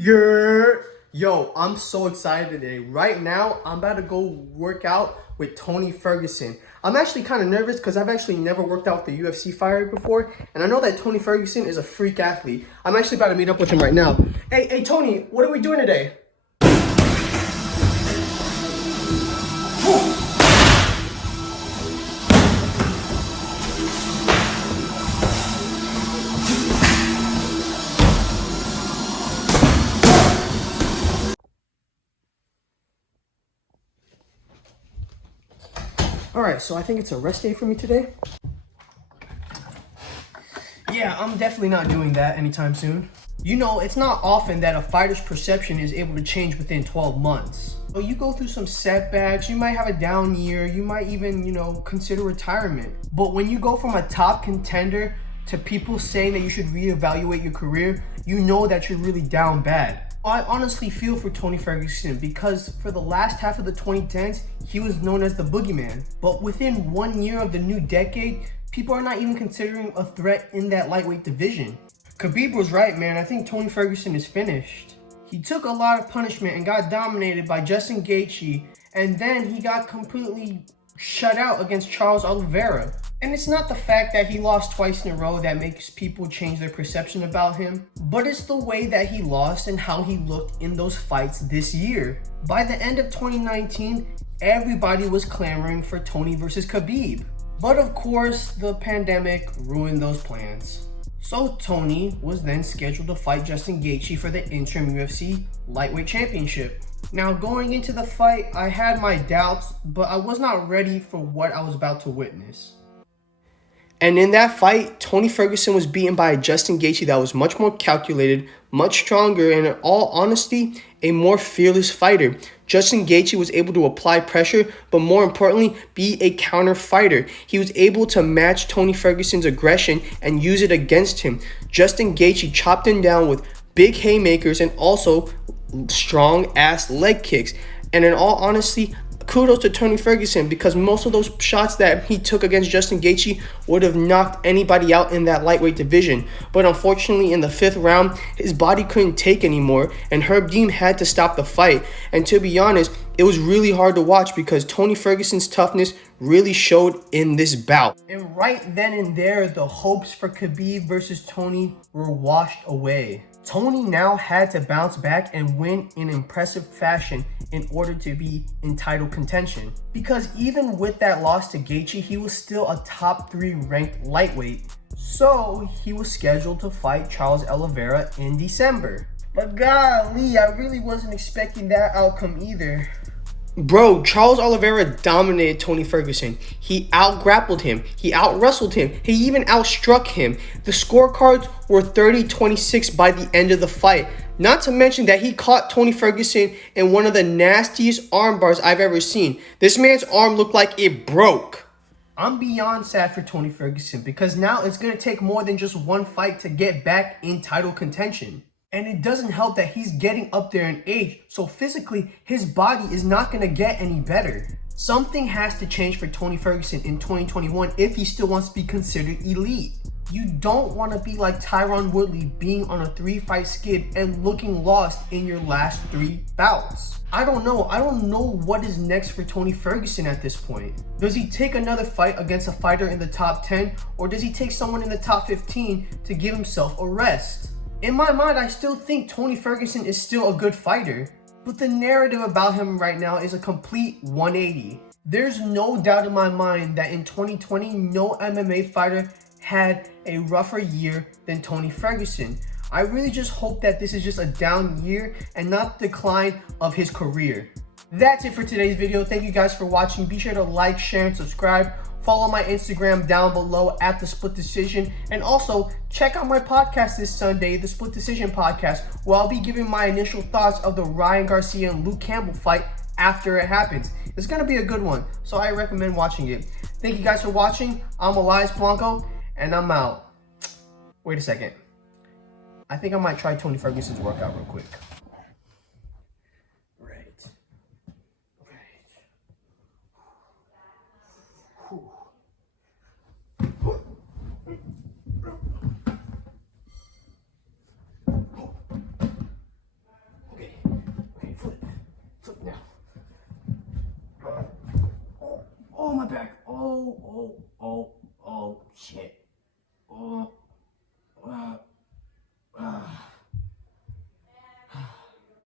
Yo, I'm so excited today. Right now, I'm about to go work out with Tony Ferguson. I'm actually kind of nervous because I've actually never worked out with the UFC fighter before, and I know that Tony Ferguson is a freak athlete. I'm actually about to meet up with him right now. Hey, Tony, what are we doing today? All right, so I think it's a rest day for me today. Yeah, I'm definitely not doing that anytime soon. You know, it's not often that a fighter's perception is able to change within 12 months. So you go through some setbacks, you might have a down year, you might even, consider retirement. But when you go from a top contender to people saying that you should reevaluate your career, you know that you're really down bad. I honestly feel for Tony Ferguson because for the last half of the 2010s, he was known as the boogeyman. But within 1 year of the new decade, people are not even considering a threat in that lightweight division. Khabib was right, man. I think Tony Ferguson is finished. He took a lot of punishment and got dominated by Justin Gaethje, and then he got completely shut out against Charles Oliveira. And it's not the fact that he lost twice in a row that makes people change their perception about him, but it's the way that he lost and how he looked in those fights this year. By the end of 2019, everybody was clamoring for Tony versus Khabib. But of course, the pandemic ruined those plans. So Tony was then scheduled to fight Justin Gaethje for the interim UFC lightweight championship. Now going into the fight, I had my doubts, but I was not ready for what I was about to witness. And in that fight, Tony Ferguson was beaten by a Justin Gaethje that was much more calculated, much stronger, and in all honesty, a more fearless fighter. Justin Gaethje was able to apply pressure, but more importantly, be a counter fighter. He was able to match Tony Ferguson's aggression and use it against him. Justin Gaethje chopped him down with big haymakers and also strong-ass leg kicks. And in all honesty, kudos to Tony Ferguson because most of those shots that he took against Justin Gaethje would have knocked anybody out in that lightweight division. But unfortunately, in the 5th round, his body couldn't take anymore, and Herb Dean had to stop the fight. And to be honest, it was really hard to watch because Tony Ferguson's toughness really showed in this bout. And right then and there, the hopes for Khabib versus Tony were washed away. Tony now had to bounce back and win in impressive fashion in order to be in title contention. Because even with that loss to Gaethje, he was still a top 3 ranked lightweight. So he was scheduled to fight Charles Oliveira in December. But golly, I really wasn't expecting that outcome either. Bro, Charles Oliveira dominated Tony Ferguson. He out-grappled him. He out-wrestled him. He even outstruck him. The scorecards were 30-26 by the end of the fight. Not to mention that he caught Tony Ferguson in one of the nastiest arm bars I've ever seen. This man's arm looked like it broke. I'm beyond sad for Tony Ferguson because now it's going to take more than just one fight to get back in title contention. And it doesn't help that he's getting up there in age, so physically, his body is not going to get any better. Something has to change for Tony Ferguson in 2021 if he still wants to be considered elite. You don't want to be like Tyron Woodley being on a 3-fight skid and looking lost in your last 3 bouts. I don't know what is next for Tony Ferguson at this point. Does he take another fight against a fighter in the top 10, or does he take someone in the top 15 to give himself a rest? In my mind, I still think Tony Ferguson is still a good fighter, but the narrative about him right now is a complete 180. There's no doubt in my mind that in 2020, no MMA fighter had a rougher year than Tony Ferguson. I really just hope that this is just a down year and not the decline of his career. That's it for today's video. Thank you guys for watching. Be sure to like, share, and subscribe. Follow my Instagram down below at The Split Decision. And also, check out my podcast this Sunday, The Split Decision Podcast, where I'll be giving my initial thoughts of the Ryan Garcia and Luke Campbell fight after it happens. It's going to be a good one, so I recommend watching it. Thank you guys for watching. I'm Elias Blanco, and I'm out. Wait a second. I think I might try Tony Ferguson's workout real quick. oh,